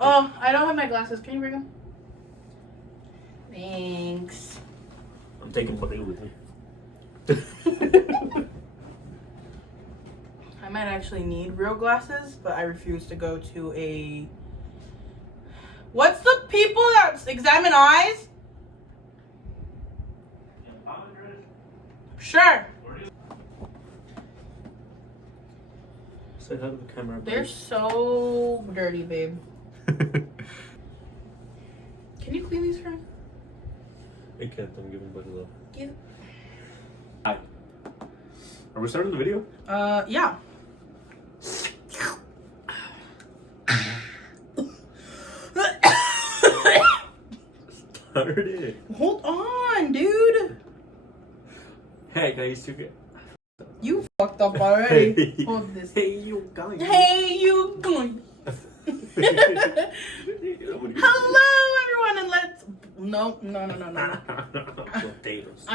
Oh, I don't have my glasses. Can you bring them? Thanks. I'm taking Buddy with me. I might actually need real glasses, but I refuse to go to a... What's the people that examine eyes? Sure. Say hi to the camera. They're so dirty, babe. Can you clean these for me? I can't. I'm giving Buddy love. Yeah. Hi. Are we starting the video? Yeah. Start it. Hold on, dude. Hey guys, you get. You fucked up already. Hey. Hold this. Hey you guys. Hey, you going? Hello, everyone, and let's. No. Potatoes.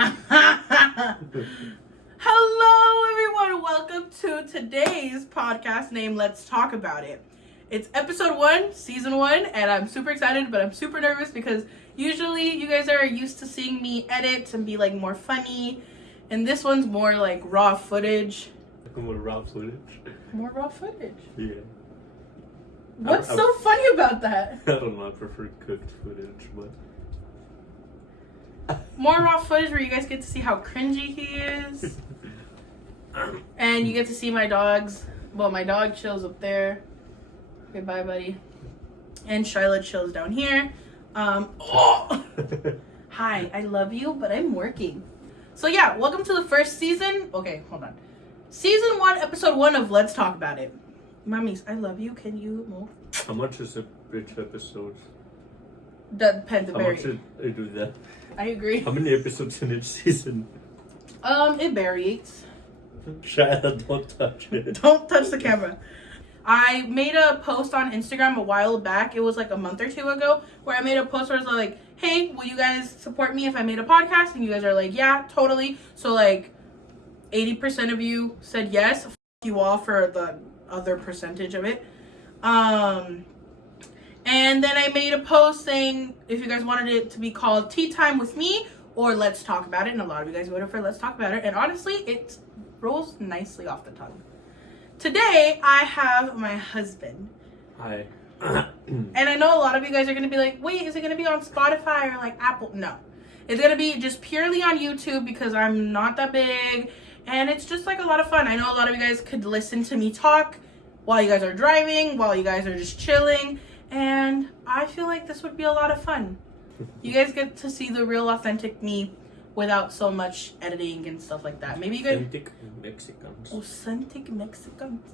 Hello, everyone. Welcome to today's podcast named Let's Talk About It. It's episode 1, season 1, and I'm super excited, but I'm super nervous because usually you guys are used to seeing me edit and be like more funny, and this one's more like raw footage. More raw footage. More raw footage. Yeah. What's so funny about that? I don't know. I prefer cooked footage, but. More raw footage where you guys get to see how cringy he is. And you get to see my dogs. Well, my dog chills up there. Okay, bye, buddy. And Shyla chills down here. Oh! Hi, I love you, but I'm working. So yeah, welcome to the first season. Okay, hold on. Season 1, episode 1 of Let's Talk About It. Mummies, I love you. Can you move? How much is each episode? That depends. How much did I do that? I agree. How many episodes in each season? It varies. Shia, don't touch it. Don't touch the camera. I made a post on Instagram a while back. It was like a month or two ago where I made a post where I was like, hey, will you guys support me if I made a podcast? And you guys are like, yeah, totally. So like 80% of you said yes. F you all for the other percentage of it. And then I made a post saying if you guys wanted it to be called Tea Time with Me or Let's Talk About It. And a lot of you guys voted for Let's Talk About It. And honestly, it rolls nicely off the tongue. Today, I have my husband. Hi. And I know a lot of you guys are going to be like, wait, is it going to be on Spotify or like Apple? No. It's going to be just purely on YouTube because I'm not that big. And it's just like a lot of fun. I know a lot of you guys could listen to me talk while you guys are driving, while you guys are just chilling. And I feel like this would be a lot of fun. You guys get to see the real authentic me without so much editing and stuff like that. Maybe you guys... Authentic Mexicans. Authentic Mexicans.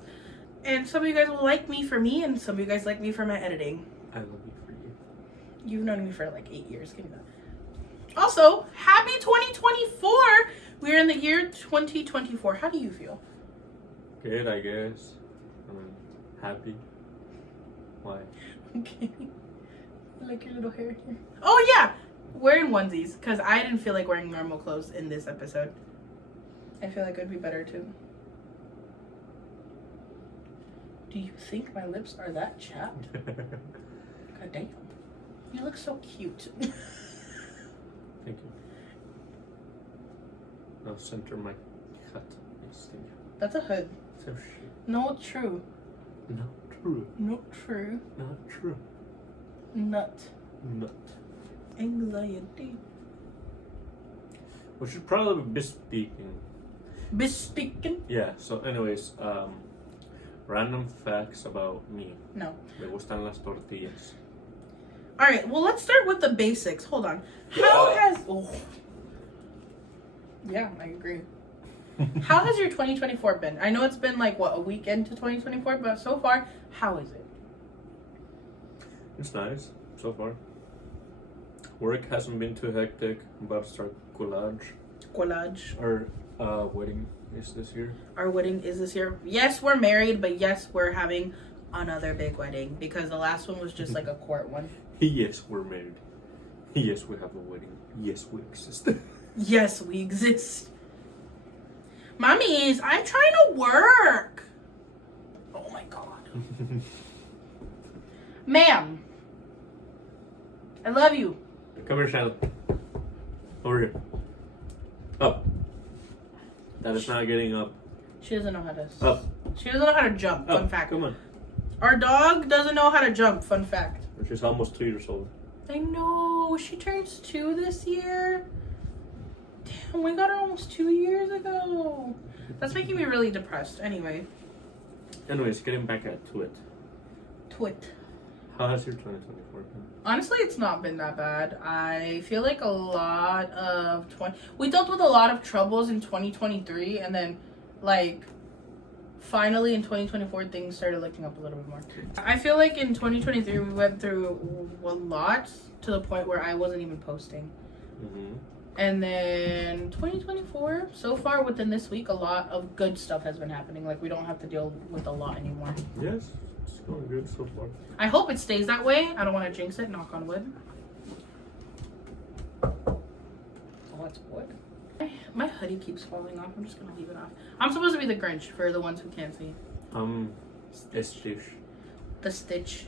And some of you guys will like me for me, and some of you guys like me for my editing. I love you for you. You've known me for like 8 years. Give me that. Also, happy 2024! We're in the year 2024. How do you feel? Good, I guess. I'm happy. Why? Okay. I like your little hair here. Oh, yeah! Wearing onesies, because I didn't feel like wearing normal clothes in this episode. I feel like it would be better too. Do you think my lips are that chapped? God damn. You look so cute. Thank you. Now center my cut. Thank you. That's a hood. So shit. No, true. Not true. Not true. Not true. Nut. Not. Anxiety. We should probably be speaking. Bespeaking? Yeah, so anyways, random facts about me. No. Me gustan las tortillas. Alright, well, let's start with the basics. Hold on. How has... Oh. Yeah, I agree. How has your 2024 been? I know it's been like, what, a week into 2024, but so far, how is it? It's nice, so far. Work hasn't been too hectic. I'm about to start collage. Collage. Our wedding is this year. Our wedding is this year. Yes, we're married, but yes, we're having another big wedding because the last one was just like a court one. Yes, we're married. Yes, we have a wedding. Yes, we exist. Yes, we exist. Mommies, I'm trying to work. Oh my god. Ma'am. I love you. Come here, Shiloh. Over here. Up. That is not getting up. She doesn't know how to. Up. She doesn't know how to jump. Up. Fun fact. Come on. Our dog doesn't know how to jump. Fun fact. She's almost 2 years old. I know. She turns 2 this year. Damn, we got her almost 2 years ago. That's making me really depressed. Anyway. Anyways, getting back to it. Twit. How has your 2024 been? Honestly, it's not been that bad. I feel like a lot of we dealt with a lot of troubles in 2023, and then like finally in 2024 things started looking up a little bit more. I feel like in 2023 we went through a lot to the point where I wasn't even posting. Mm-hmm. And then 2024, so far within this week, a lot of good stuff has been happening. Like, we don't have to deal with a lot anymore. Yes, it's going good so far. I hope it stays that way. I don't want to jinx it, knock on wood. Oh, that's wood. My hoodie keeps falling off. I'm just going to leave it off. I'm supposed to be the Grinch for the ones who can't see. Stitch. The Stitch.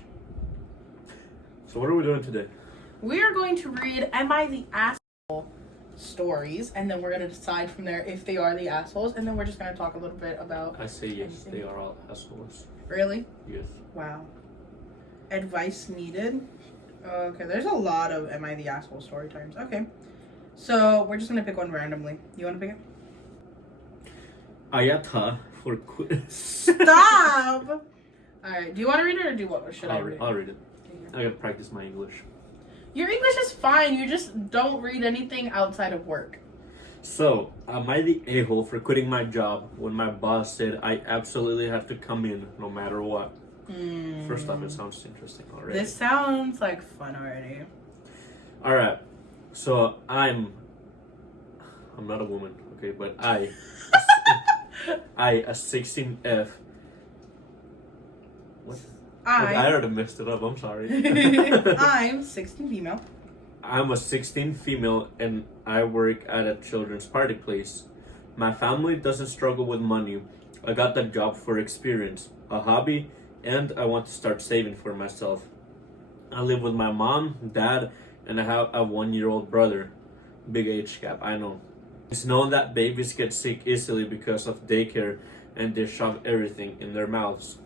So what are we doing today? We are going to read Am I the Asshole stories, and then we're going to decide from there if they are the assholes, and then we're just going to talk a little bit about... I say yes, anything. they are all assholes. Really? Yes. Wow. Advice needed. Okay, there's a lot of Am I the Asshole story times. Okay. So, we're just going to pick one randomly. You want to pick it? Ayata for Stop! Alright, do you want to read it or do what? Or should I read it? I'll read it. I gotta practice my English. Your English is fine. You just don't read anything outside of work. So, am I the a-hole for quitting my job when my boss said I absolutely have to come in no matter what? First off, it sounds interesting already. This sounds like fun already. Alright, so I'm not a woman, okay, but I, a 16F. What? I already messed it up, I'm sorry. I'm 16 female. I'm a 16 female and I work at a children's party place. My family doesn't struggle with money. I got that job for experience, a hobby, and I want to start saving for myself. I live with my mom, dad, and I have a 1-year-old brother. Big age gap, I know. It's known that babies get sick easily because of daycare and they shove everything in their mouths.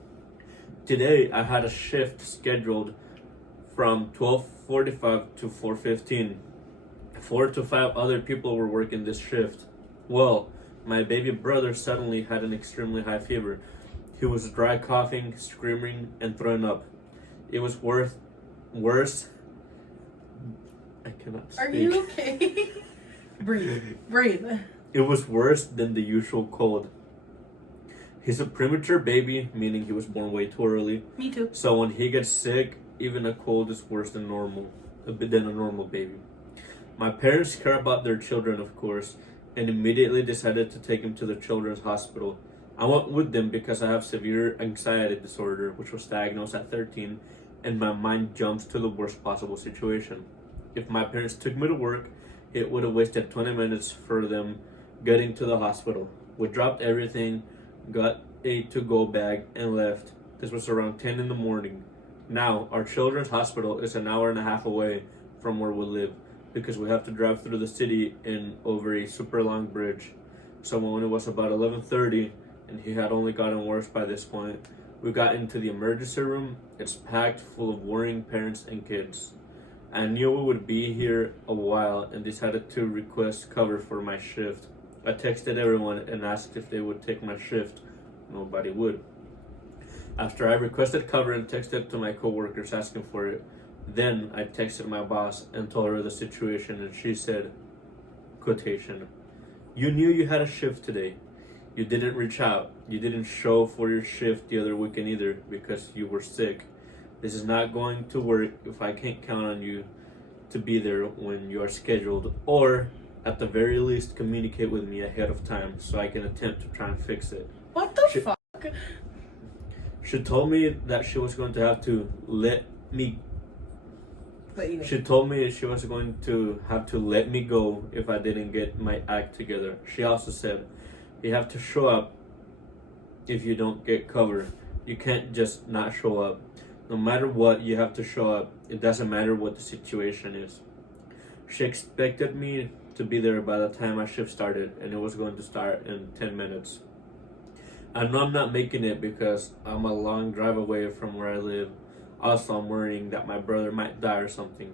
Today, I had a shift scheduled from 12:45 to 4:15. 4 to 5 other people were working this shift. Well, my baby brother suddenly had an extremely high fever. He was dry coughing, screaming, and throwing up. It was worse. I cannot speak. Are you okay? Breathe. It was worse than the usual cold. He's a premature baby, meaning he was born way too early. Me too. So when he gets sick, even a cold is worse than a normal baby. My parents care about their children, of course, and immediately decided to take him to the children's hospital. I went with them because I have severe anxiety disorder, which was diagnosed at 13, and my mind jumps to the worst possible situation. If my parents took me to work, it would have wasted 20 minutes for them getting to the hospital. We dropped everything, got a to-go bag, and left. This was around 10 in the morning. Now, our children's hospital is an hour and a half away from where we live because we have to drive through the city and over a super long bridge. So when it was about 11:30 and he had only gotten worse by this point, we got into the emergency room. It's packed full of worrying parents and kids. I knew we would be here a while and decided to request cover for my shift. I texted everyone and asked if they would take my shift. Nobody would. After I requested cover and texted to my coworkers asking for it, then I texted my boss and told her the situation, and she said, quotation, "You knew you had a shift today. You didn't reach out. You didn't show for your shift the other weekend either because you were sick. This is not going to work if I can't count on you to be there when you are scheduled, or at the very least communicate with me ahead of time so I can attempt to try and fix it." What the fuck? She told me that she was going to have to let me She told me she was going to have to let me go if I didn't get my act together. She also said, "You have to show up if you don't get cover. You can't just not show up. No matter what, you have to show up. It doesn't matter what the situation is. She expected me to be there by the time my shift started, and it was going to start in 10 minutes. I know I'm not making it because I'm a long drive away from where I live. Also, I'm worrying that my brother might die or something.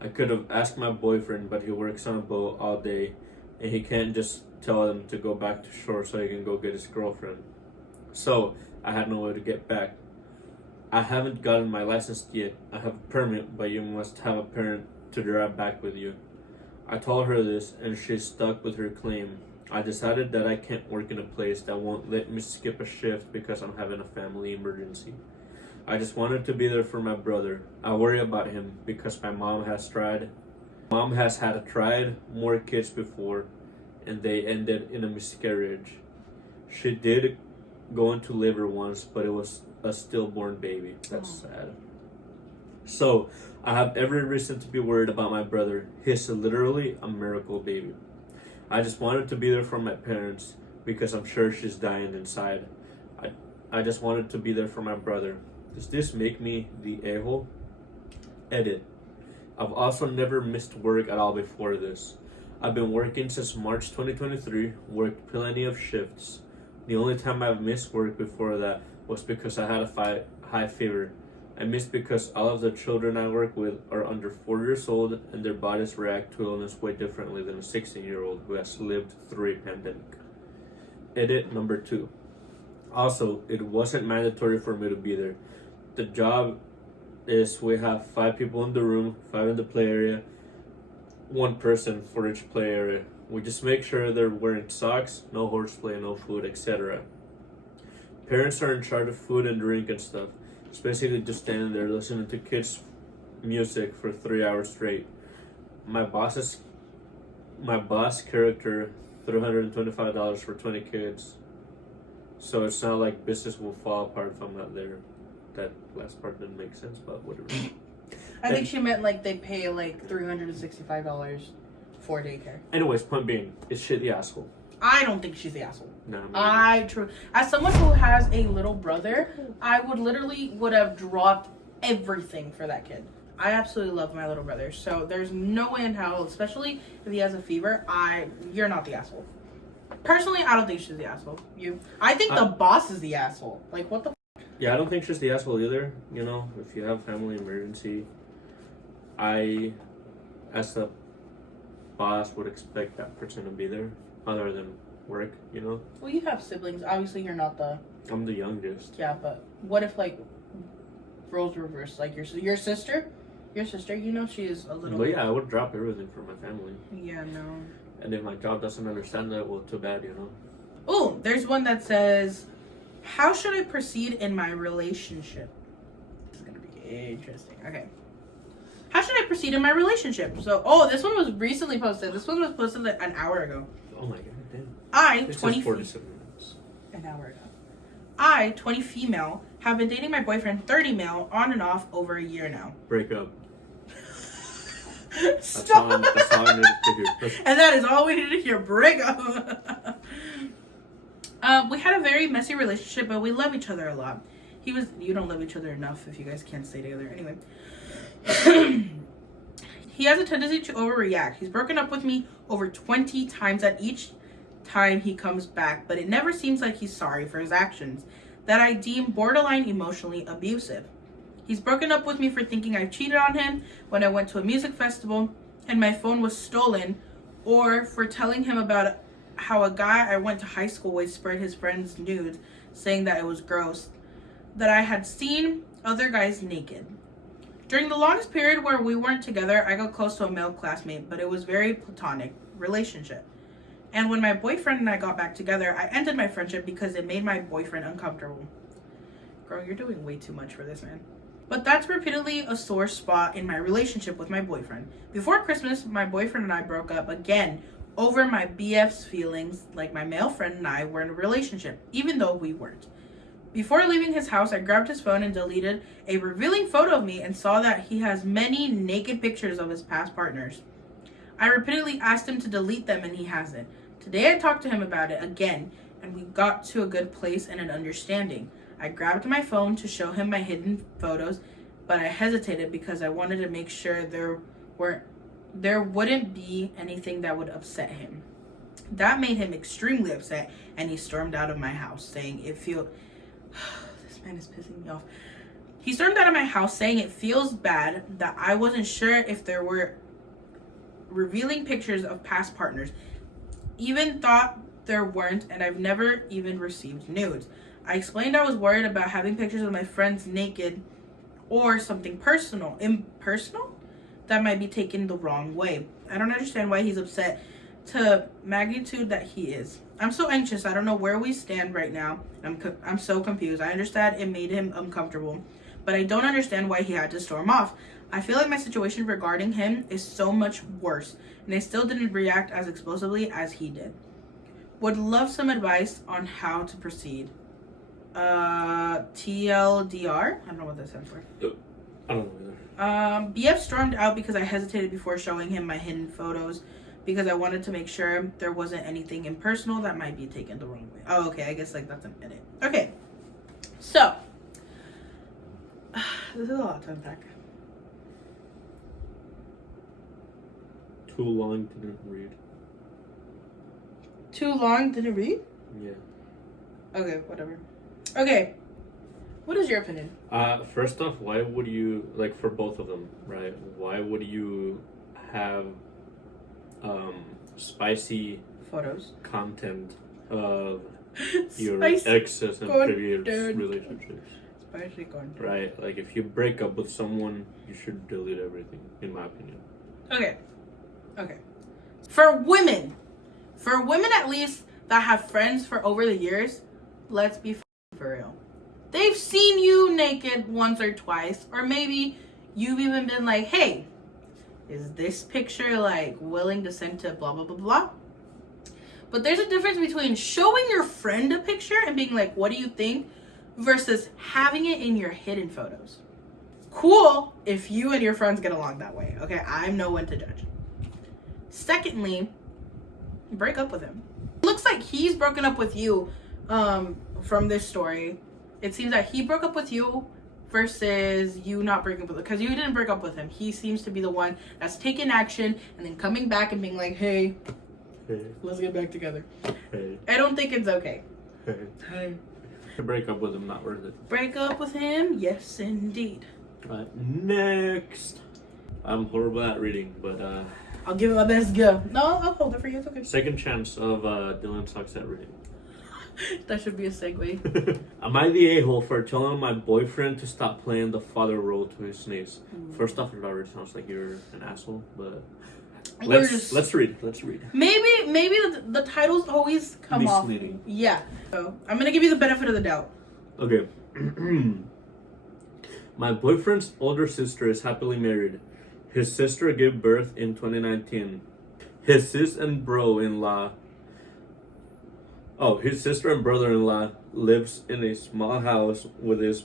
I could have asked my boyfriend, but he works on a boat all day, and he can't just tell him to go back to shore so he can go get his girlfriend. So, I had no way to get back. I haven't gotten my license yet. I have a permit, but you must have a parent to drive back with you. I told her this, and she's stuck with her claim. I decided that I can't work in a place that won't let me skip a shift because I'm having a family emergency. I just wanted to be there for my brother. I worry about him because my mom has tried. Mom has tried more kids before, and they ended in a miscarriage. She did go into labor once, but it was a stillborn baby. That's sad. So, I have every reason to be worried about my brother. He's literally a miracle baby. I just wanted to be there for my parents because I'm sure she's dying inside. I just wanted to be there for my brother. Does this make me the a-hole? Edit. I've also never missed work at all before this. I've been working since March 2023, worked plenty of shifts. The only time I've missed work before that was because I had a high fever. I missed because all of the children I work with are under 4 years old and their bodies react to illness way differently than a 16-year-old who has lived through a pandemic. Edit number 2. Also, it wasn't mandatory for me to be there. The job is we have 5 people in the room, 5 in the play area, 1 person for each play area. We just make sure they're wearing socks, no horseplay, no food, etc. Parents are in charge of food and drink and stuff. It's basically just standing there listening to kids' music for 3 hours straight. My boss character $325 for 20 kids. So it's not like business will fall apart if I'm not there. That last part didn't make sense, but whatever. I think she meant like they pay like $365 for daycare. Anyways, point being, is she the asshole? I don't think she's the asshole. No. As someone who has a little brother, I would have dropped everything for that kid. I absolutely love my little brother, so there's no way in hell, especially if he has a fever, you're not the asshole. Personally, I don't think she's the asshole. I think the boss is the asshole. Like, what the Yeah, I don't think she's the asshole either. You know, if you have family emergency, I, as a boss, would expect that person to be there, other than work, you know? Well, you have siblings. Obviously, you're not the... I'm the youngest. Yeah, but what if, like, roles reversed? Like, your sister, you know she is a little... But yeah, I would drop everything for my family. Yeah, no. And if my job doesn't understand that, well, too bad, you know? Oh, there's one that says, how should I proceed in my relationship? This is going to be interesting. Okay. How should I proceed in my relationship? So, this one was recently posted. This one was posted like an hour ago. Oh my god, damn. This 20 is 47 minutes. An hour ago. I, 20 female, have been dating my boyfriend, 30 male, on and off over a year now. Break up. Stop. That's all I needed to hear. And that is all we needed to hear. Break up. We had a very messy relationship, but we love each other a lot. You don't love each other enough if you guys can't stay together. Anyway. He has a tendency to overreact. He's broken up with me over 20 times at each time he comes back, but it never seems like he's sorry for his actions that I deem borderline emotionally abusive. He's broken up with me for thinking I cheated on him when I went to a music festival and my phone was stolen, or for telling him about how a guy I went to high school with spread his friend's nudes, saying that it was gross, that I had seen other guys naked. During the longest period where we weren't together, I got close to a male classmate, but it was very platonic relationship. And when my boyfriend and I got back together, I ended my friendship because it made my boyfriend uncomfortable. Girl, you're doing way too much for this man. But that's repeatedly a sore spot in my relationship with my boyfriend. Before Christmas, my boyfriend and I broke up again over my BF's feelings, like my male friend and I were in a relationship, even though we weren't. Before leaving his house, I grabbed his phone and deleted a revealing photo of me and saw that he has many naked pictures of his past partners. I repeatedly asked him to delete them and he hasn't. Today I talked to him about it again and we got to a good place and an understanding. I grabbed my phone to show him my hidden photos, but I hesitated because I wanted to make sure there wouldn't be anything that would upset him. That made him extremely upset, and he stormed out of my house saying this man is pissing me off. He stormed out of my house saying it feels bad that I wasn't sure if there were revealing pictures of past partners. Even thought there weren't, and I've never even received nudes. I explained I was worried about having pictures of my friends naked or something impersonal that might be taken the wrong way. I don't understand why he's upset to magnitude that he is. I'm so anxious. I don't know where we stand right now. I'm so confused. I understand it made him uncomfortable, but I don't understand why he had to storm off. I feel like my situation regarding him is so much worse, and I still didn't react as explosively as he did. Would love some advice on how to proceed. TLDR? I don't know what that stands for. I don't know either. BF stormed out because I hesitated before showing him my hidden photos because I wanted to make sure there wasn't anything impersonal that might be taken the wrong way. Oh, okay. I guess like that's an edit. Okay. So, this is a lot to unpack. Too long, didn't read. Too long, didn't read? Yeah. Okay, whatever. Okay. What is your opinion? First off, why would you, like, for both of them, right? Why would you have spicy Photos. content of your Spicy exes and previous content. relationships? Spicy content. Right? Like, if you break up with someone, you should delete everything, in my opinion. Okay. For women at least that have friends for over the years, let's be for real. They've seen you naked once or twice, or maybe you've even been like, hey, is this picture like willing to send to blah, blah, blah, blah? But there's a difference between showing your friend a picture and being like, what do you think? Versus having it in your hidden photos. Cool if you and your friends get along that way. Okay, I'm no one to judge. Secondly, break up with him. It looks like he's broken up with you from this story. It seems that he broke up with you versus you not breaking up with him. Because you didn't break up with him. He seems to be the one that's taking action and then coming back and being like, hey, let's get back together. Hey. I don't think it's okay. Hey. Break up with him, not worth it. Break up with him? Yes, indeed. Next. I'm horrible at reading, but I'll give it my best go. No, I'll hold it for you. It's okay. second chance of Dylan sucks at reading. That should be a segue. Am I the a-hole for telling my boyfriend to stop playing the father role to his niece? First off, it already sounds like you're an asshole, but let's read. Maybe the titles always come off. Misleading. Yeah. So I'm gonna give you the benefit of the doubt. Okay. My boyfriend's older sister is happily married. His sister gave birth in 2019. His sister and brother-in-law lives in a small house with his...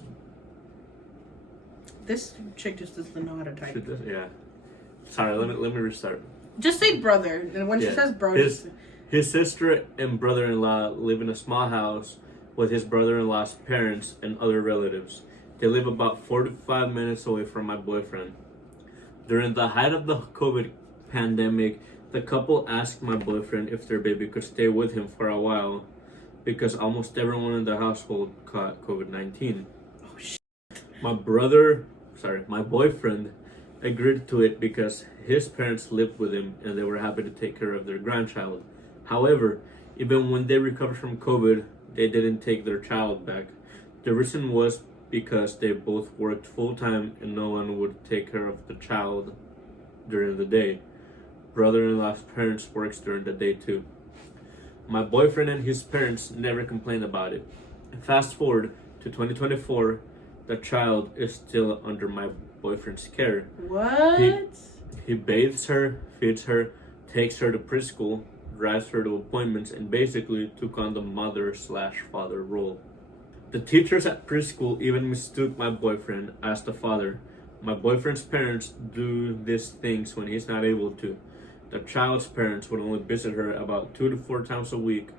This chick just doesn't know how to type. Yeah. Sorry, let me restart. Just say brother, and when she says bro, his sister and brother-in-law live in a small house with his brother-in-law's parents and other relatives. They live about 45 minutes away from my boyfriend. During the height of the COVID pandemic, the couple asked my boyfriend if their baby could stay with him for a while because almost everyone in the household caught COVID-19. Oh, shit. My boyfriend agreed to it because his parents lived with him and they were happy to take care of their grandchild. However, even when they recovered from COVID, they didn't take their child back. The reason was because they both worked full-time and no one would take care of the child during the day. Brother-in-law's parents works during the day too. My boyfriend and his parents never complained about it. Fast forward to 2024, the child is still under my boyfriend's care. What? He bathes her, feeds her, takes her to preschool, drives her to appointments, and basically took on the mother/father role. The teachers at preschool even mistook my boyfriend as the father. My boyfriend's parents do these things when he's not able to. The child's parents would only visit her about 2 to 4 times a week,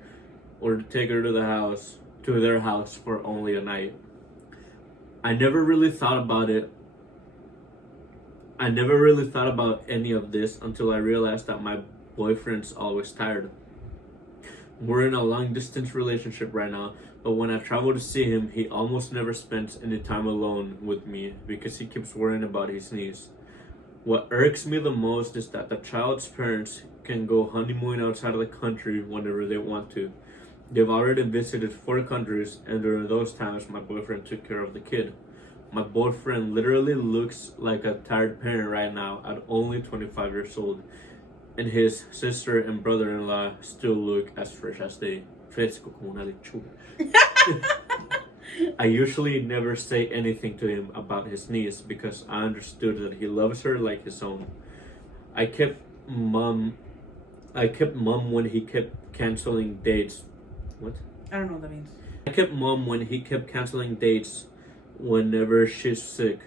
or to take her to their house for only a night. I never really thought about it. I never really thought about any of this until I realized that my boyfriend's always tired. We're in a long distance relationship right now, but when I travel to see him, he almost never spends any time alone with me because he keeps worrying about his niece. What irks me the most is that the child's parents can go honeymooning outside of the country whenever they want to. They've already visited 4 countries, and during those times, my boyfriend took care of the kid. My boyfriend literally looks like a tired parent right now at only 25 years old, and his sister and brother-in-law still look as fresh as they. Fresco como una lechuga. I usually never say anything to him about his niece because I understood that he loves her like his own. I kept mum when he kept canceling dates. What? I don't know what that means. I kept mum when he kept canceling dates whenever she's sick.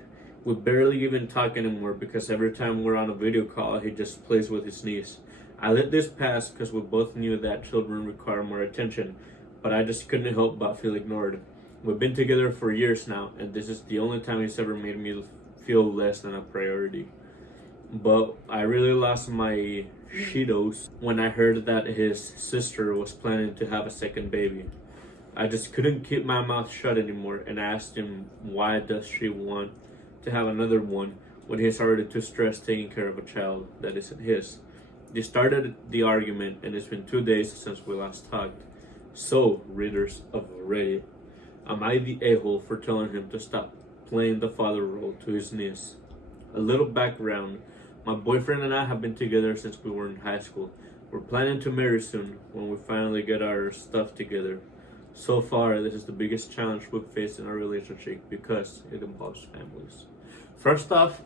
We barely even talk anymore because every time we're on a video call, he just plays with his niece. I let this pass because we both knew that children require more attention, but I just couldn't help but feel ignored. We've been together for years now, and this is the only time he's ever made me feel less than a priority. But I really lost my Cheetos when I heard that his sister was planning to have a second baby. I just couldn't keep my mouth shut anymore and asked him why does she want to have another one when he's already too stressed taking care of a child that isn't his. They started the argument, and it's been 2 days since we last talked. So, readers of Reddit, am I the a-hole for telling him to stop playing the father role to his niece? A little background. My boyfriend and I have been together since we were in high school. We're planning to marry soon when we finally get our stuff together. So far, this is the biggest challenge we've faced in our relationship because it involves families. First off,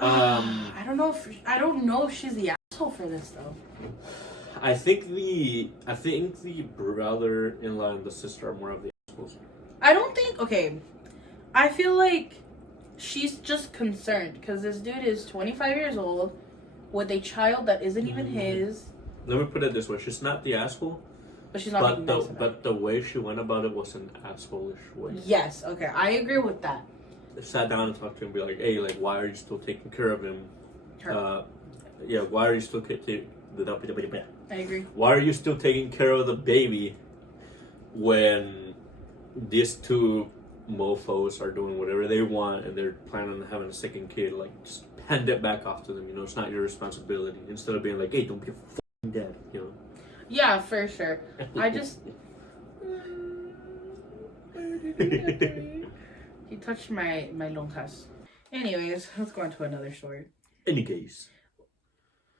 I don't know if she's the asshole for this though. I think the brother-in-law and the sister are more of the assholes. I feel like she's just concerned because this dude is 25 years old with a child that isn't even his. Let me put it this way: she's not the asshole, but she's not. But the way she went about it was an asshole-ish way. Yes, okay, I agree with that. I sat down and talked to him, and be like, "Hey, like, why are you still taking care of him? Why are you still taking? I agree. Why are you still taking care of the baby when these 2 mofos are doing whatever they want and they're planning on having a second kid? Like, just hand it back off to them. You know, it's not your responsibility. Instead of being like, hey, don't be a f***ing dad. You know. Yeah, for sure. I just. He touched my lonjas. Anyways, let's go on to another story. Any case.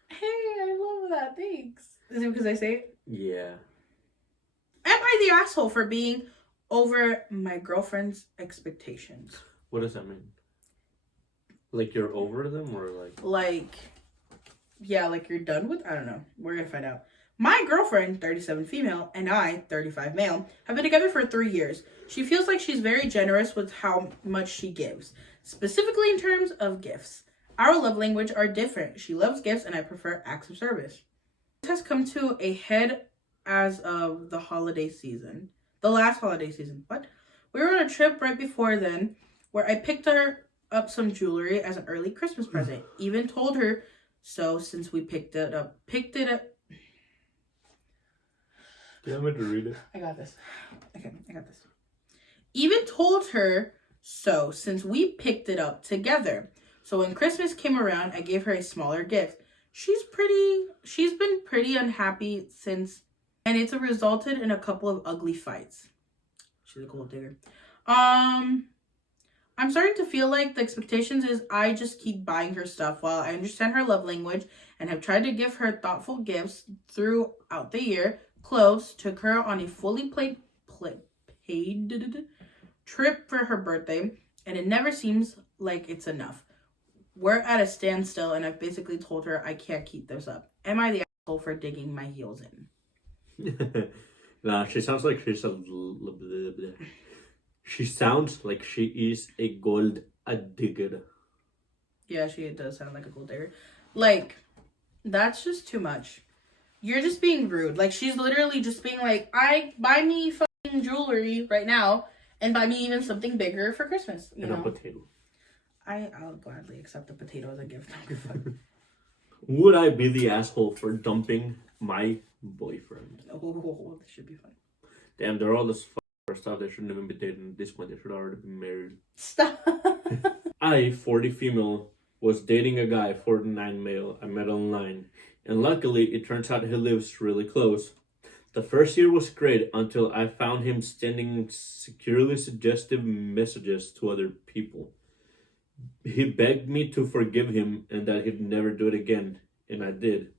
Hey, I love that. Thanks. Is it because I say it? Yeah. Am I the asshole for being over my girlfriend's expectations? What does that mean? Like you're over them or like? Like you're done with? I don't know. We're going to find out. My girlfriend, 37 female, and I, 35 male, have been together for 3 years. She feels like she's very generous with how much she gives, specifically in terms of gifts. Our love language are different. She loves gifts and I prefer acts of service. This has come to a head as of the holiday season. The last holiday season. What? We were on a trip right before then where I picked her up some jewelry as an early Christmas present. Even told her so since we picked it up. Do you want me to read it? I got this. Okay, I got this. Even told her so since we picked it up together. So when Christmas came around, I gave her a smaller gift. She's been pretty unhappy since, and it's resulted in a couple of ugly fights. She's a gold digger. I'm starting to feel like the expectations is I just keep buying her stuff while I understand her love language and have tried to give her thoughtful gifts throughout the year. Clothes, took her on a fully paid trip for her birthday, and it never seems like it's enough. We're at a standstill, and I've basically told her I can't keep this up. Am I the asshole for digging my heels in? Nah, she sounds like she's a... She sounds like she is a gold digger. Yeah, she does sound like a gold digger. Like, that's just too much. You're just being rude. Like, she's literally just being like, buy me fucking jewelry right now, And buy me even something bigger for Christmas. You and know? a potato. I'll gladly accept a potato as a gift. Don't give a fuck. Would I be the asshole for dumping my boyfriend? Oh, this should be fun. Damn, they're all this stuff. They shouldn't even be dating at this point. They should already be married. Stop. I, 40 female, was dating a guy, 49 male, I met online. And luckily, it turns out he lives really close. The first year was great until I found him sending securely suggestive messages to other people. He begged me to forgive him and that he'd never do it again, and I did.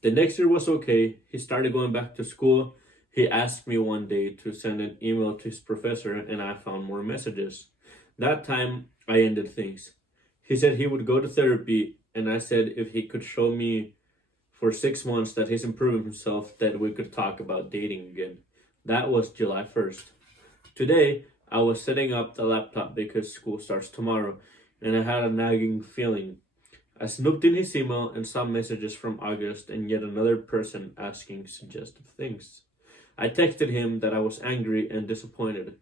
The next year was okay. He started going back to school. He asked me one day to send an email to his professor, and I found more messages. That time, I ended things. He said he would go to therapy, and I said if he could show me for 6 months that he's improving himself, that we could talk about dating again. That was July 1st. Today, I was setting up the laptop because school starts tomorrow, and I had a nagging feeling. I snooped in his email and saw messages from August and yet another person asking suggestive things. I texted him that I was angry and disappointed.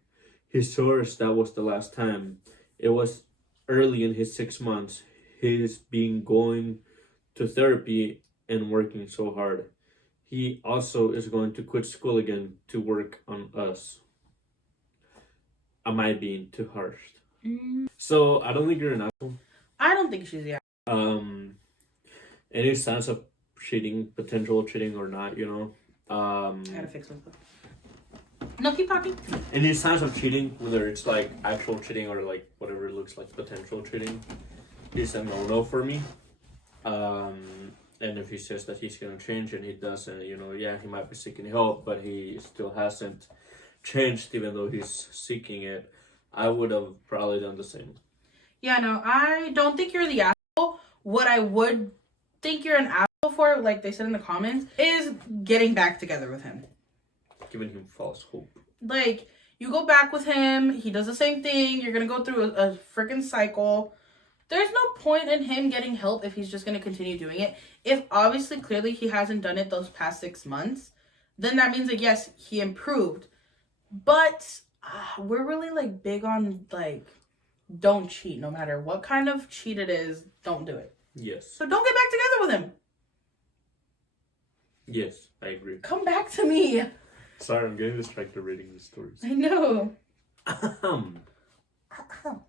He sourced that was the last time. It was early in his 6 months. He's been going to therapy and working so hard. He also is going to quit school again to work on us. Am I being too harsh? So I don't think you're an asshole. I don't think she's the Any sense of cheating, potential cheating or not, you know. I gotta fix something. No, keep talking. Any signs of cheating, whether it's like actual cheating or like whatever it looks like potential cheating, is a no for me. And if he says that he's gonna change and he doesn't, you know, yeah, he might be seeking help, but he still hasn't changed even though he's seeking it, I would have probably done the same. Yeah, no, I don't think you're the asshole. What I would think you're an asshole for, like they said in the comments, is getting back together with him. Giving him false hope. Like, you go back with him, he does the same thing, you're gonna go through a freaking cycle. There's no point in him getting help if he's just gonna continue doing it. If obviously, clearly, he hasn't done it those past 6 months, then that means that, yes, he improved. But we're really, like, big on, like, don't cheat. No matter what kind of cheat it is, don't do it. Yes. So don't get back together with him. Yes, I agree. Come back to me. Sorry, I'm getting distracted reading the stories. I know.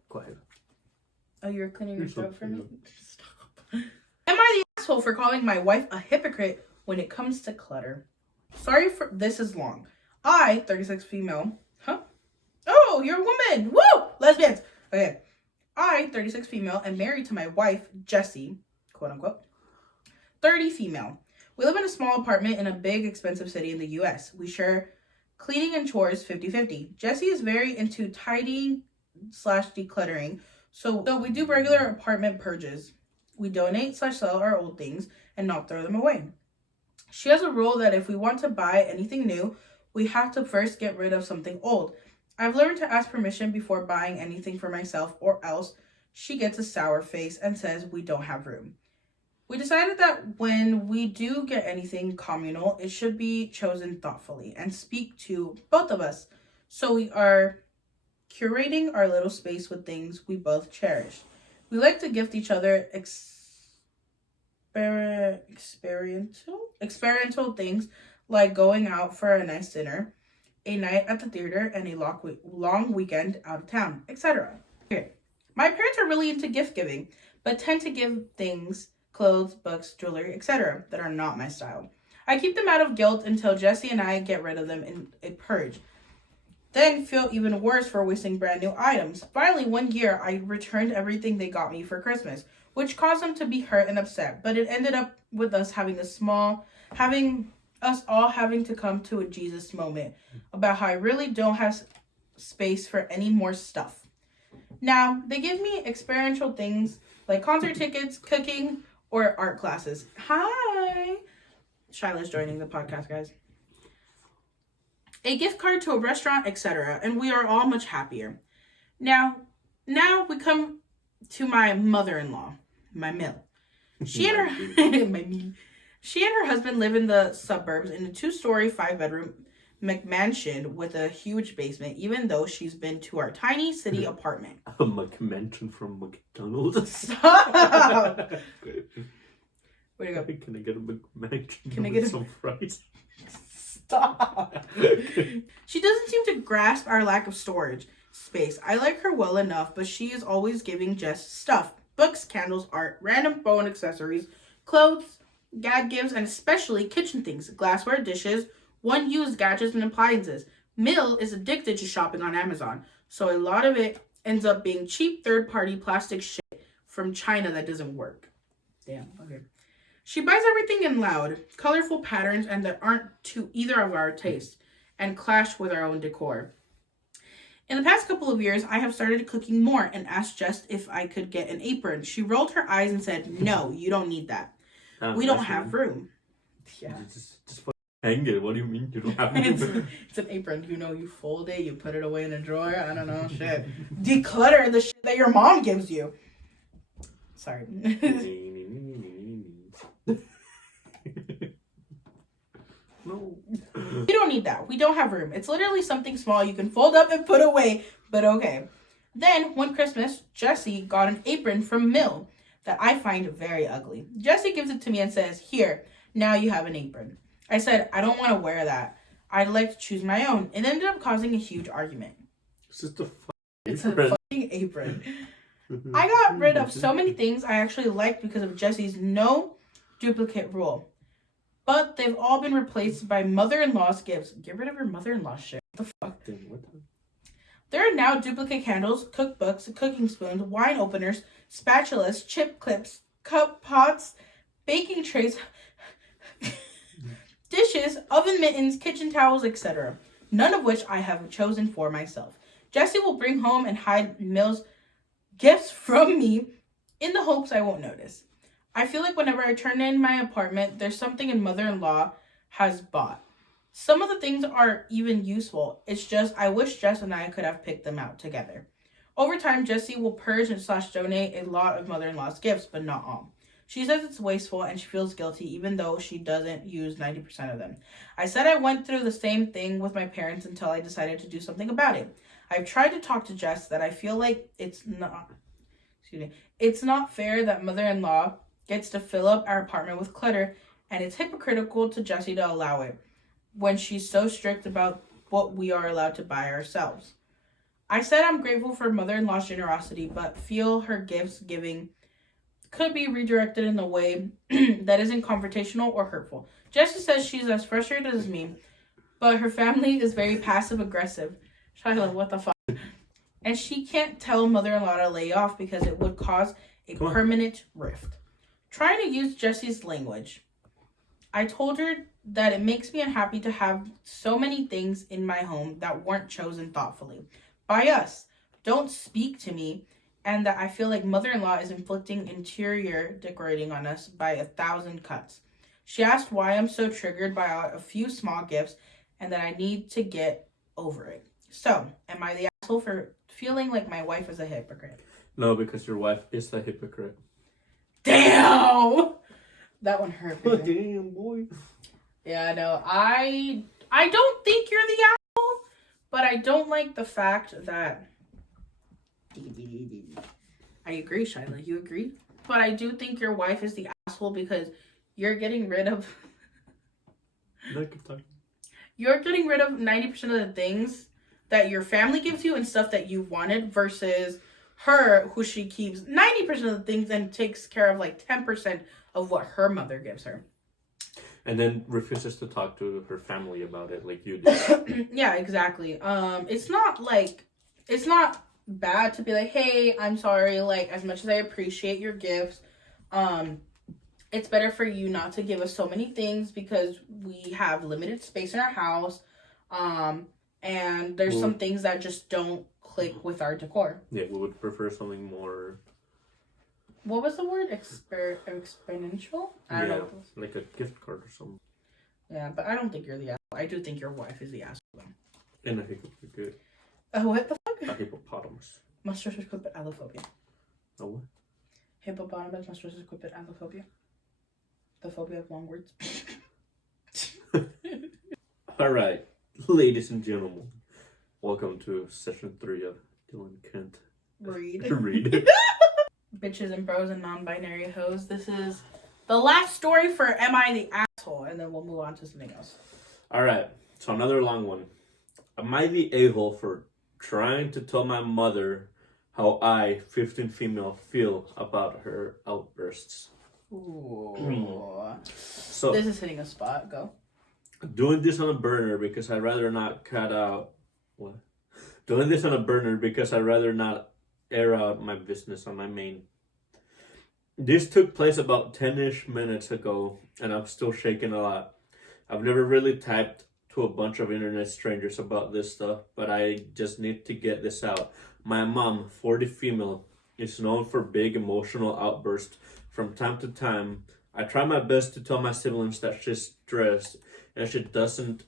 Go ahead. Oh, you're cleaning your throat for me? Yeah. Stop. Am I the asshole for calling my wife a hypocrite when it comes to clutter? Sorry for... This is long. I, 36 female... Huh? Oh, you're a woman! Woo! Lesbians! Okay. I, 36 female, am married to my wife, Jessie, quote unquote, 30 female. We live in a small apartment in a big, expensive city in the U.S. We share cleaning and chores 50-50. Jessie is very into tidying / decluttering, so we do regular apartment purges. We donate / sell our old things and not throw them away. She has a rule that if we want to buy anything new, we have to first get rid of something old. I've learned to ask permission before buying anything for myself, or else she gets a sour face and says we don't have room. We decided that when we do get anything communal, it should be chosen thoughtfully and speak to both of us. So we are curating our little space with things we both cherish. We like to gift each other experiential things like going out for a nice dinner, a night at the theater, and a long weekend out of town, etc. Okay. My parents are really into gift giving, but tend to give things, clothes, books, jewelry, etc. that are not my style. I keep them out of guilt until Jessie and I get rid of them in a purge. Then feel even worse for wasting brand new items. Finally, one year, I returned everything they got me for Christmas, which caused them to be hurt and upset, but it ended up with us having to come to a Jesus moment about how I really don't have space for any more stuff. Now, they give me experiential things like concert tickets, cooking, or art classes. Hi! Shyla's joining the podcast, guys. A gift card to a restaurant, etc. And we are all much happier. Now we come to my mother-in-law, my Mill. She and her husband live in the suburbs in a 2-story, 5-bedroom McMansion with a huge basement, even though she's been to our tiny city apartment. A McMansion from McDonald's. Stop! Where do you go? Can I get a McMansion Can I with get a- some fries? Stop! She doesn't seem to grasp our lack of storage space. I like her well enough, but she is always giving Jess stuff. Books, candles, art, random phone accessories, clothes, gag gifts, and especially kitchen things. Glassware, dishes, one-used gadgets and appliances. Mill is addicted to shopping on Amazon, so a lot of it ends up being cheap third-party plastic shit from China that doesn't work. Damn, okay. She buys everything in loud, colorful patterns and that aren't to either of our tastes and clash with our own decor. In the past couple of years, I have started cooking more and asked Jess if I could get an apron. She rolled her eyes and said, "No, you don't need that. We don't have room." Yeah. Just fucking hang it. What do you mean you don't have It's, room? it's an apron. You know, you fold it, you put it away in a drawer. I don't know, shit. Declutter the shit that your mom gives you. Sorry. No. You don't need that. We don't have room. It's literally something small you can fold up and put away, but okay. Then, one Christmas, Jessie got an apron from Mill that I find very ugly. Jessie gives it to me and says, "Here, now you have an apron." I said, "I don't want to wear that. I'd like to choose my own." It ended up causing a huge argument. It's just a It's a fucking apron. I got rid of so many things I actually liked because of Jessie's no duplicate rule. But they've all been replaced by mother-in-law's gifts. Get rid of your mother-in-law shit. What the fuck? There are now duplicate candles, cookbooks, cooking spoons, wine openers, spatulas, chip clips, cup pots, baking trays, dishes, oven mittens, kitchen towels, etc. None of which I have chosen for myself. Jessie will bring home and hide Mill's gifts from me in the hopes I won't notice. I feel like whenever I turn in my apartment, there's something in mother-in-law has bought. Some of the things are even useful. It's just I wish Jess and I could have picked them out together. Over time, Jessie will purge and / donate a lot of mother-in-law's gifts, but not all. She says it's wasteful and she feels guilty even though she doesn't use 90% of them. I said I went through the same thing with my parents until I decided to do something about it. I've tried to talk to Jess that I feel like it's not fair that mother-in-law gets to fill up our apartment with clutter, and it's hypocritical to Jessie to allow it when she's so strict about what we are allowed to buy ourselves. I said I'm grateful for mother-in-law's generosity, but feel her gifts giving could be redirected in a way that isn't confrontational or hurtful. Jessie says she's as frustrated as me, but her family is very passive-aggressive. Shiloh, what the fuck? And she can't tell mother-in-law to lay off because it would cause a permanent rift. Trying to use Jessie's language, I told her that it makes me unhappy to have so many things in my home that weren't chosen thoughtfully by us, don't speak to me, and that I feel like mother-in-law is inflicting interior decorating on us by 1,000 cuts. She asked why I'm so triggered by a few small gifts and that I need to get over it. So, am I the asshole for feeling like my wife is a hypocrite? No, because your wife is a hypocrite. Damn! That one hurt me. Damn, boy. Yeah, no, I don't think you're the asshole, but I don't like the fact that I agree, Shyla, you agree? But I do think your wife is the asshole because you're getting rid of you're getting rid of 90% of the things that your family gives you and stuff that you wanted versus her, who she keeps 90% of the things and takes care of like 10% of what her mother gives her. And then refuses to talk to her family about it like you did. Yeah, exactly. It's not bad to be like, "Hey, I'm sorry, like, as much as I appreciate your gifts, it's better for you not to give us so many things because we have limited space in our house. And there's some things that just don't click with our decor." Yeah, we would prefer something more... What was the word? Exponential? I don't know. Like a gift card or something. Yeah, but I don't think you're the asshole. I do think your wife is the asshole, though. And a hypocrite. What the A fuck? hippopotamus. Monstrous equipment allophobia. A what? Hippopotamus, monstrous equipment allophobia. The phobia of long words. Alright, Ladies and gentlemen, welcome to session 3 of Dylan Kent Read. Read. Bitches and bros and non-binary hoes. This is the last story for Am I the Asshole? And then we'll move on to something else. Alright, so another long one. Am I the a-hole for trying to tell my mother how I, 15 female, feel about her outbursts? Ooh. So, This is hitting a spot. Go. doing this on a burner because I'd rather not cut out... What? Doing this on a burner because I'd rather not air out my business on my main. This took place about 10-ish minutes ago, and I'm still shaking a lot. I've never really typed to a bunch of internet strangers about this stuff, but I just need to get this out. My mom, 40 female, is known for big emotional outbursts from time to time. I try my best to tell my siblings that she's stressed and she doesn't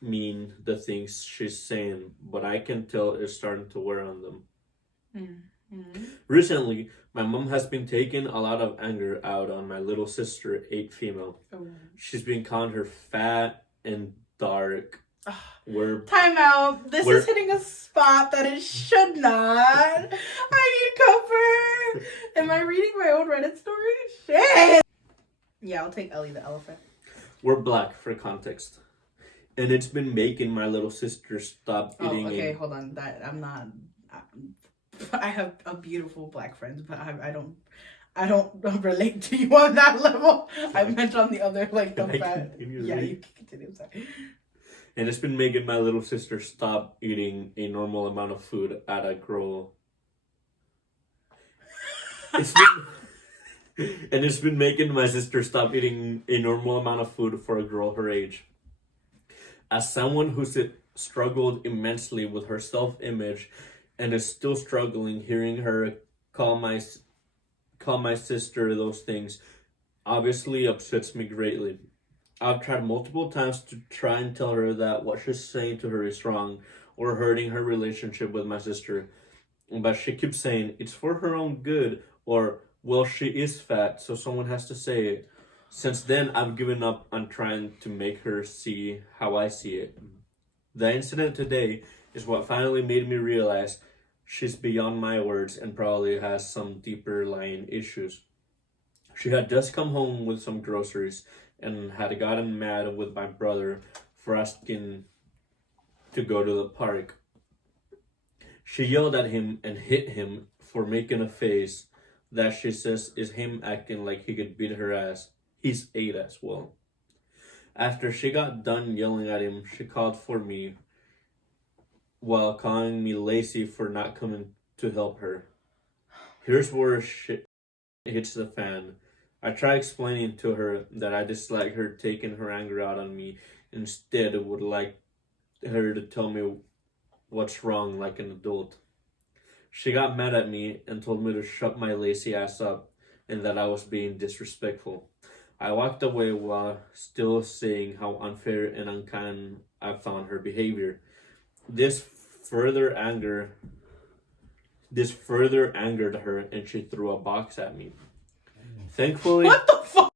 mean the things she's saying, but I can tell it's starting to wear on them. Mm-hmm. Recently, my mom has been taking a lot of anger out on my little sister, 8 female. Oh. She's been calling her fat and dark. Time out. This is hitting a spot that it should not. I need cover. Am I reading my own Reddit story? Shit. Yeah, I'll take Ellie the elephant. We're black for context. And it's been making my little sister stop eating. Okay, hold on. I have a beautiful black friends, but I don't relate to you on that level. I meant on the other, like the fat. Yeah, you can continue. Sorry. And it's been making my little sister stop eating a normal amount of food at a girl. It's been making my sister stop eating a normal amount of food for a girl her age. As someone who's struggled immensely with her self-image and is still struggling, hearing her call my sister those things obviously upsets me greatly. I've tried multiple times to try and tell her that what she's saying to her is wrong or hurting her relationship with my sister. But she keeps saying it's for her own good, or, well, she is fat, so someone has to say it. Since then, I've given up on trying to make her see how I see it. The incident today is what finally made me realize she's beyond my words and probably has some deeper lying issues. She had just come home with some groceries and had gotten mad with my brother for asking to go to the park. She yelled at him and hit him for making a face that she says is him acting like he could beat her ass. He's 8 as well. After she got done yelling at him, she called for me while calling me lazy for not coming to help her. Here's where shit hits the fan. I try explaining to her that I dislike her taking her anger out on me. Instead, would like her to tell me what's wrong like an adult. She got mad at me and told me to shut my lazy ass up and that I was being disrespectful. I walked away while still saying how unfair and unkind I found her behavior. This further angered her and she threw a box at me. Thankfully, what the fuck?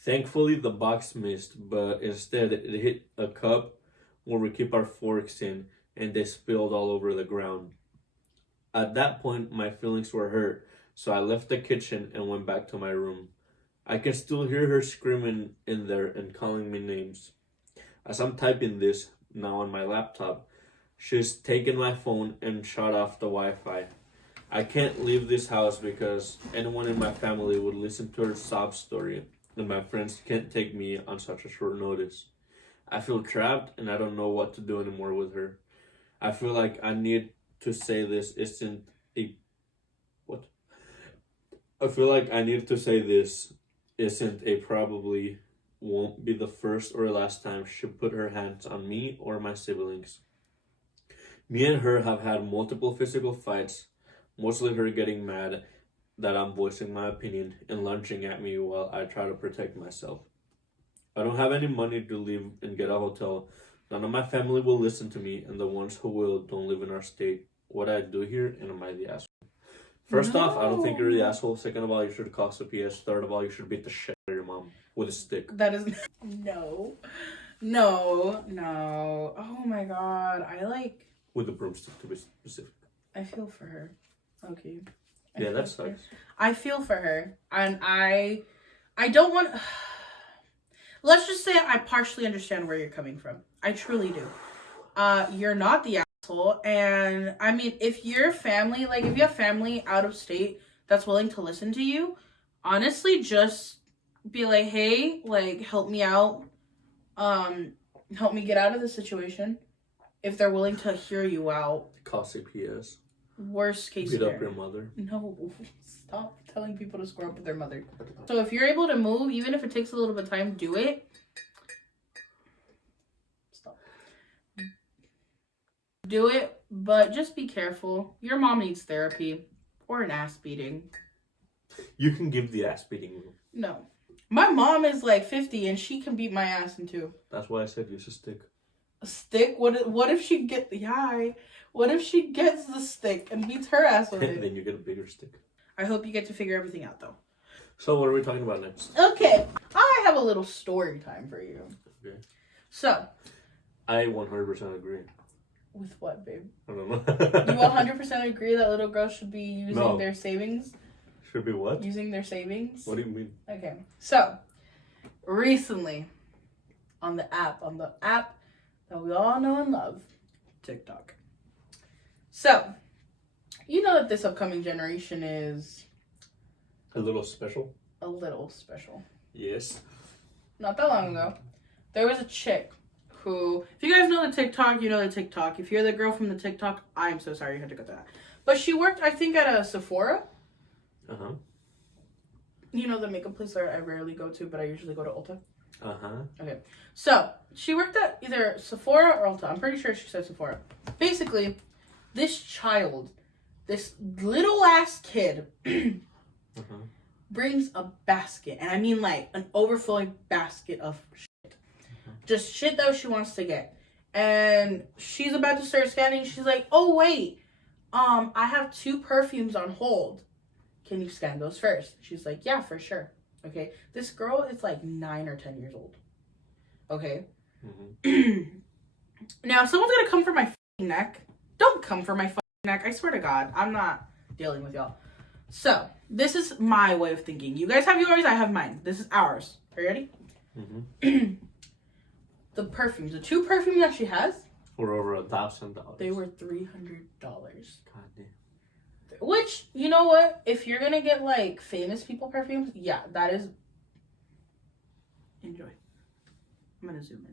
Thankfully, the box missed, but instead it hit a cup where we keep our forks in, and they spilled all over the ground. At that point, my feelings were hurt, so I left the kitchen and went back to my room. I can still hear her screaming in there and calling me names. As I'm typing this now on my laptop, she's taken my phone and shut off the Wi-Fi. I can't leave this house because anyone in my family would listen to her sob story, and my friends can't take me on such a short notice. I feel trapped and I don't know what to do anymore with her. I feel like I need to say this isn't a probably won't be the first or last time she put her hands on me or my siblings. Me and her have had multiple physical fights, mostly her getting mad that I'm voicing my opinion and lunging at me while I try to protect myself. I don't have any money to leave and get a hotel. None of my family will listen to me, and the ones who will don't live in our state. What I do here, and am I the asshole? First off, I don't think you're the asshole. Second of all, you should call CPS. Third of all, you should beat the shit out of your mom with a stick. That is no. No. Oh my god. With a broomstick to be specific. I feel for her. Okay. Yeah, that sucks. I feel for her. And I don't want... Let's just say I partially understand where you're coming from. I truly do. You're not the asshole. And I mean, if your family, like if you have family out of state that's willing to listen to you, honestly, just be like, hey, like, help me out. Help me get out of the situation. If they're willing to hear you out. Call CPS. Worst case Beat scenario. up your mother. No, stop telling people to square up with their mother. So if you're able to move, even if it takes a little bit of time, do it. Stop. Do it, but just be careful. Your mom needs therapy or an ass beating. You can give the ass beating. No. My mom is like 50 and she can beat my ass in two. That's why I said use a stick. A stick? What if she what if she gets the stick and beats her ass with it? Then you get a bigger stick. I hope you get to figure everything out though. So what are we talking about next? Okay, I have a little story time for you. Okay. So. I 100% agree. With what, babe? I don't know. You 100% agree that little girls should be using their savings? Should be what? Using their savings? What do you mean? Okay. So, recently, on the app that we all know and love, TikTok. So, you know that this upcoming generation is... A little special? A little special. Yes. Not that long ago, there was a chick who... If you guys know the TikTok, you know the TikTok. If you're the girl from the TikTok, I'm so sorry you had to go to that. But she worked, I think, at a Sephora. Uh-huh. You know the makeup place that I rarely go to, but I usually go to Ulta? Uh-huh. Okay. So, she worked at either Sephora or Ulta. I'm pretty sure she said Sephora. Basically, this child, this little ass kid, brings a basket. And I mean like an overflowing basket of shit. Just shit that she wants to get. And she's about to start scanning. She's like, oh, wait. I have 2 perfumes on hold. Can you scan those first? She's like, yeah, for sure. Okay. This girl is like 9 or 10 years old. Okay. Now, if someone's gonna come for my f***ing neck, don't come for my f***ing neck. I swear to God, I'm not dealing with y'all. So, this is my way of thinking. You guys have yours, I have mine. This is ours. Are you ready? The perfumes, the 2 perfumes that she has, were over $1,000. they were $300. God damn. Which, you know what? If you're gonna get like famous people perfumes, yeah, that is. Enjoy. I'm gonna zoom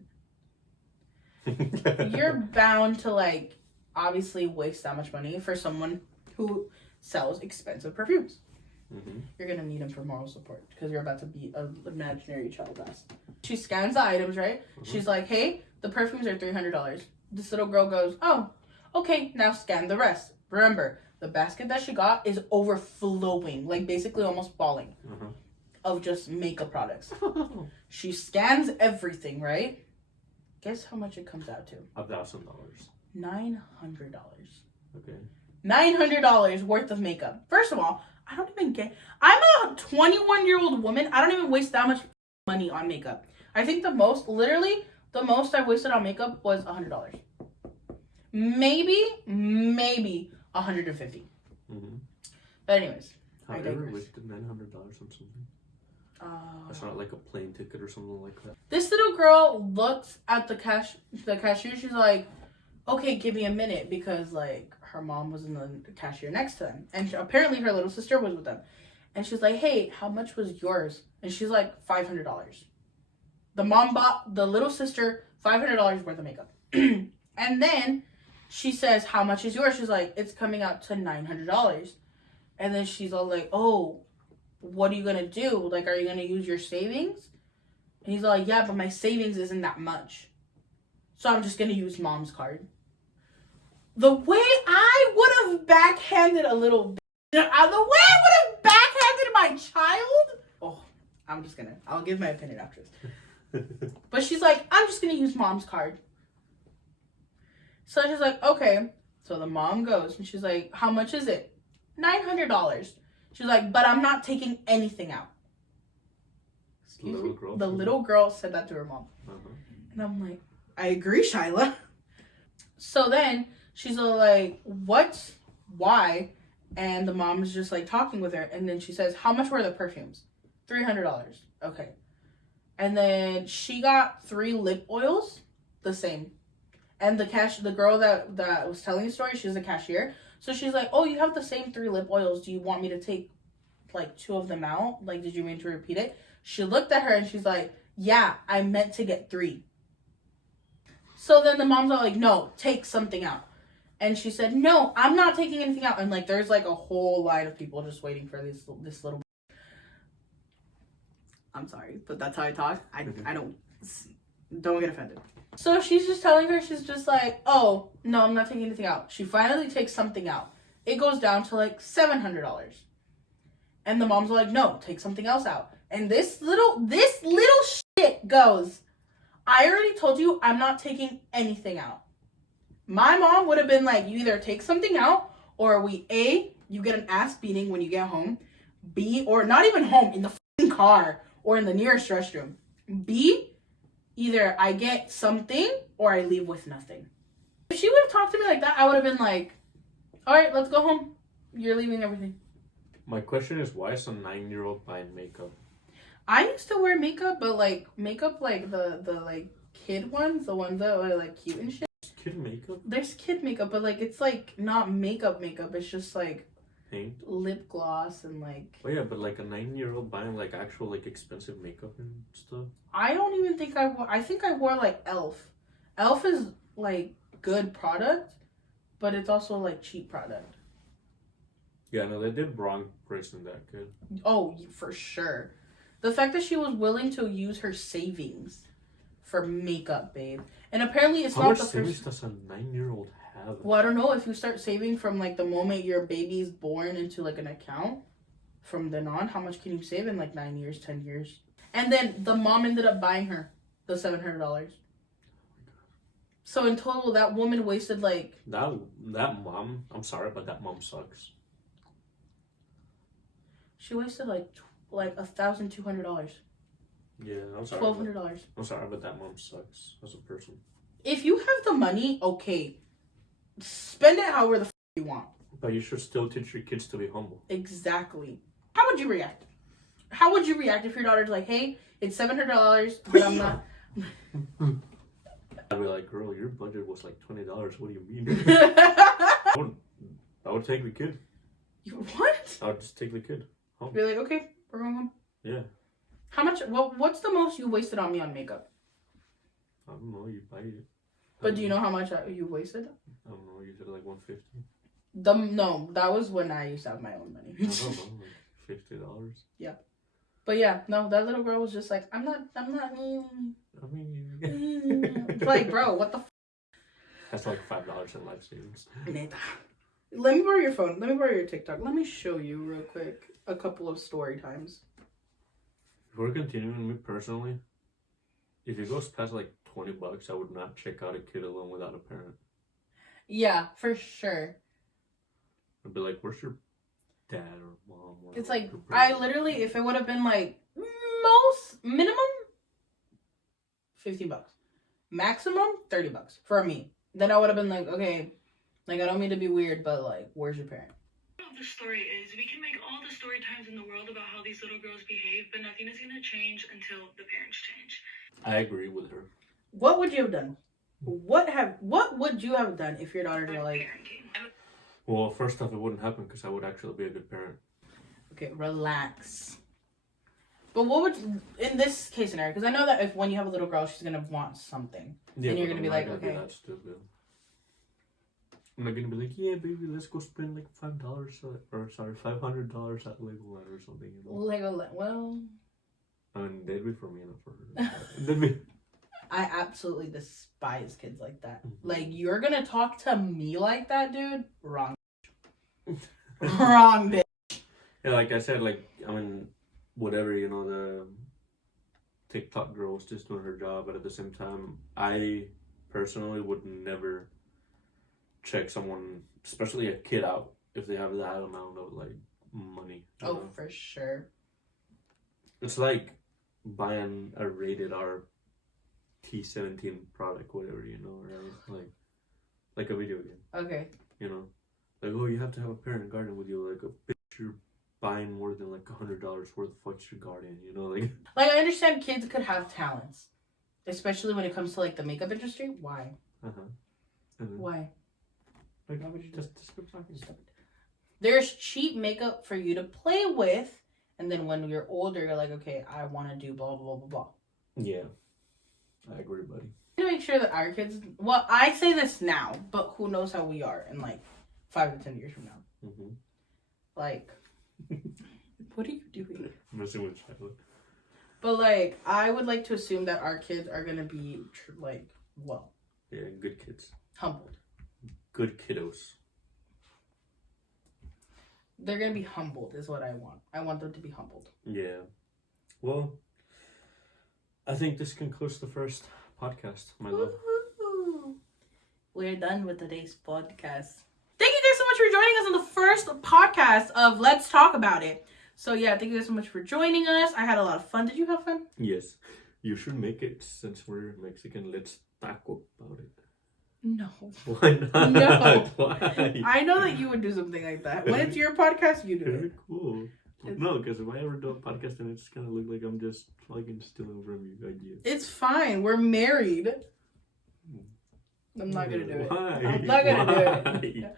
in. You're bound to like obviously waste that much money for someone who sells expensive perfumes. You're gonna need them for moral support because you're about to be an imaginary child ass. She scans the items, right? She's like, hey, the perfumes are $300. This little girl goes, oh, okay, now scan the rest. Remember, the basket that she got is overflowing, like basically almost falling of just makeup products. She scans everything, right? Guess how much it comes out to? $1,000. $900. Okay. $900 worth of makeup. First of all, I don't even get... I'm a 21-year-old woman. I don't even waste that much money on makeup. I think the most I've wasted on makeup was $100. Maybe $150. But anyways, Have you ever wasted $900 on something? That's not like a plane ticket or something like that. This little girl looks at the cashier. She's like, okay, give me a minute, because like her mom was in the cashier next to them, and apparently her little sister was with them. And she's like, hey, how much was yours? And she's like, $500. The mom bought the little sister $500 worth of makeup. And then she says, how much is yours? She's like, it's coming out to $900. And then she's all like, oh, what are you going to do? Like, are you going to use your savings? And he's like, yeah, but my savings isn't that much. So I'm just going to use mom's card. The way I would have backhanded a little bit, the way I would have backhanded my child. Oh, I'll give my opinion after this. But she's like, I'm just going to use mom's card. So she's like, okay. So the mom goes and she's like, how much is it? $900. She's like, but I'm not taking anything out. Excuse me? The little girl said that to her mom. And I'm like, I agree, Shyla. So then she's all like, what? Why? And the mom is just like talking with her. And then she says, how much were the perfumes? $300. Okay. And then she got 3 lip oils, the same. And the girl that was telling the story, she's a cashier. So she's like, oh, you have the same 3 lip oils. Do you want me to take like 2 of them out? Like, did you mean to repeat it? She looked at her and she's like, yeah, I meant to get 3. So then the mom's all like, no, take something out. And she said, no, I'm not taking anything out. And like, there's like a whole line of people just waiting for this little. I'm sorry, but that's how I talk. I don't get offended. So she's just telling her, she's just like, oh, no, I'm not taking anything out. She finally takes something out. It goes down to like $700. And the mom's like, no, take something else out. And this little shit goes, I already told you I'm not taking anything out. My mom would have been like, you either take something out, or you get an ass beating when you get home. B, or not even home, in the fucking car, or in the nearest restroom. B, either I get something, or I leave with nothing. If she would have talked to me like that, I would have been like, all right, let's go home. You're leaving everything. My question is, why is a 9-year-old buying makeup? I used to wear makeup, but like makeup like the like kid ones, the ones that are like cute and shit. Kid makeup? There's kid makeup, but like it's like not makeup. It's just like paint, lip gloss, and like. Oh yeah, but like a 9-year-old buying like actual like expensive makeup and stuff. I don't even think I wore. I think I wore like Elf. Elf is like good product, but it's also like cheap product. Yeah, no, they did wrong pricing that good. Oh, for sure. The fact that she was willing to use her savings for makeup, babe. And apparently it's How not much the savings first... does a 9-year-old have? Well, I don't know. If you start saving from like the moment your baby's born into like an account, from then on, how much can you save in like 9 years, 10 years? And then the mom ended up buying her the $700. So in total, that woman wasted like... That mom, I'm sorry, but that mom sucks. She wasted like $1,200. Yeah, I'm sorry. $1,200. I'm sorry, but that mom sucks as a person. If you have the money, okay, spend it however the you want. But you should still teach your kids to be humble. Exactly. How would you react? How would you react if your daughter's like, hey, it's $700, but I'm not... I'd be like, girl, your budget was like $20. What do you mean? I would take the kid. What? I would just take the kid home. You're like, okay, we're going home. Yeah. How much? What's the most you wasted on me on makeup? I don't know. You buy it. But do you know how much you wasted? I don't know. You said like $150. No, that was when I used to have my own money. I don't know, like $50. Yeah. But yeah, no, that little girl was just like, I'm not. I mean, Like, bro, what the? That's like $5 in life savings. Let me borrow your phone. Let me borrow your TikTok. Let me show you real quick a couple of story times. If we're continuing, me personally, if it goes past like $20, I would not check out a kid alone without a parent. Yeah, for sure. I'd be like, where's your dad or mom? Or it's like, I literally, if it would have been like minimum $50, maximum $30 for me, then I would have been like, okay, like I don't mean to be weird, but like, where's your parent? The story is we can make all the story times in the world about how these little girls behave, but nothing is going to change until the parents change. I agree with her. What would you have done? What would you have done if your daughter were like... Well, first off, it wouldn't happen because I would actually be a good parent. Okay, relax. But what would, in this case scenario, because I know that if when you have a little girl, she's going to want something. Yeah, and you're going to be like, okay. Be that stupid. I'm not going to be like, yeah, baby, let's go spend like $500 at Legoland or something. You know? Legoland, well... I mean, they'd be for me, not for her. They'd be... I absolutely despise kids like that. Mm-hmm. Like, you're going to talk to me like that, dude? Wrong. Wrong, bitch. Yeah, like I said, like, I mean, whatever, you know, the TikTok girl was just doing her job, but at the same time, I personally would never check someone, especially a kid, out if they have that amount of, like, money. Oh, know? For sure. It's like buying a rated R T17 product, whatever, you know, right? Like a video game, Okay. you know? Like, oh, you have to have a parent guardian with you. Like, a bitch, you're buying more than like $100 worth of what's your guardian, you know? Like, Like, I understand kids could have talents, especially when it comes to like the makeup industry. Why? Why? Like, Why would you just keep talking. There's cheap makeup for you to play with, and then when you're older, you're like, okay, I want to do blah blah blah blah blah. Yeah, I agree, buddy. To make sure that our kids, well, I say this now, but who knows how we are in like 5 to 10 years from now. Mm-hmm. Like, what are you doing? I'm messing with Charlotte. But like, I would like to assume that our kids are gonna be like, well, Yeah, good kids. humbled. Good kiddos. They're gonna be humbled, is what I want. I want them to be humbled. Yeah. Well, I think this concludes the first podcast, my love. Woo-hoo. We're done with today's podcast. Thank you guys so much for joining us on the first podcast of Let's Talk About It. So yeah, thank you guys so much for joining us. I had a lot of fun. Did you have fun? Yes. You should make it, since we're Mexican, let's taco about it. No. Why not? No. Why? I know that you would do something like that. When it's your podcast, you do Very it. cool. No, because if I ever do a podcast and it's gonna look like I'm just fucking stealing from you ideas. It's fine. We're married. I'm not gonna do it. Why? I'm not gonna do Why? it.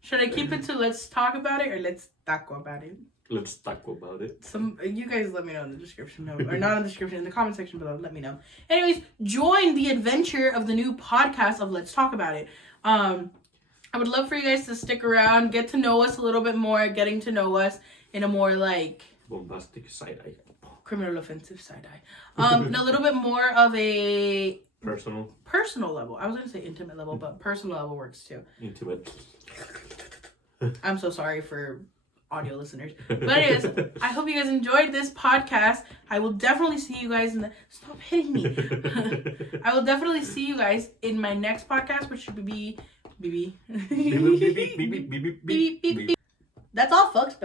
Should I keep it to Let's Talk About It or Let's Taco About It? Let's talk about it. You guys let me know in the description, or not in the description, in the comment section below. Let me know. Anyways, join the adventure of the new podcast of Let's Talk About It. I would love for you guys to stick around, get to know us a little bit more, getting to know us in a more like Bombastic side eye. criminal offensive side eye. A little bit more of a Personal level. I was gonna say intimate level, but personal level works too. intimate. I'm so sorry for audio listeners. But anyways, I hope you guys enjoyed this podcast. I will definitely see you guys in the... Stop hitting me. I will definitely see you guys in my next podcast, which should be... Beep. That's all, folks.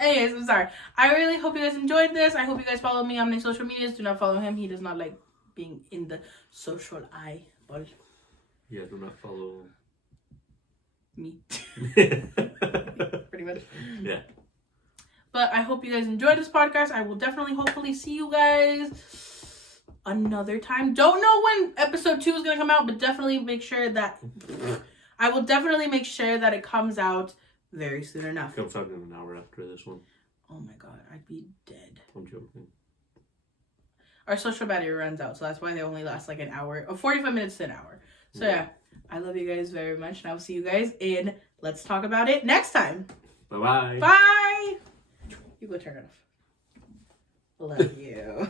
Anyways, I'm sorry. I really hope you guys enjoyed this. I hope you guys follow me on my social medias. Do not follow him. He does not like being in the social eye. Yeah, do not follow... me. Pretty much. Yeah. But I hope you guys enjoyed this podcast. I will definitely hopefully see you guys another time. Don't know when episode 2 is going to come out, but definitely make sure that I will definitely make sure that it comes out very soon enough. Comes out in an hour after this one. Oh my god, I'd be dead. I'm joking. Our social battery runs out, so that's why they only last like an hour or 45 minutes to an hour. So yeah, I love you guys very much, and I will see you guys in Let's Talk About It next time. Bye-bye. Bye. You go turn it off. Love you.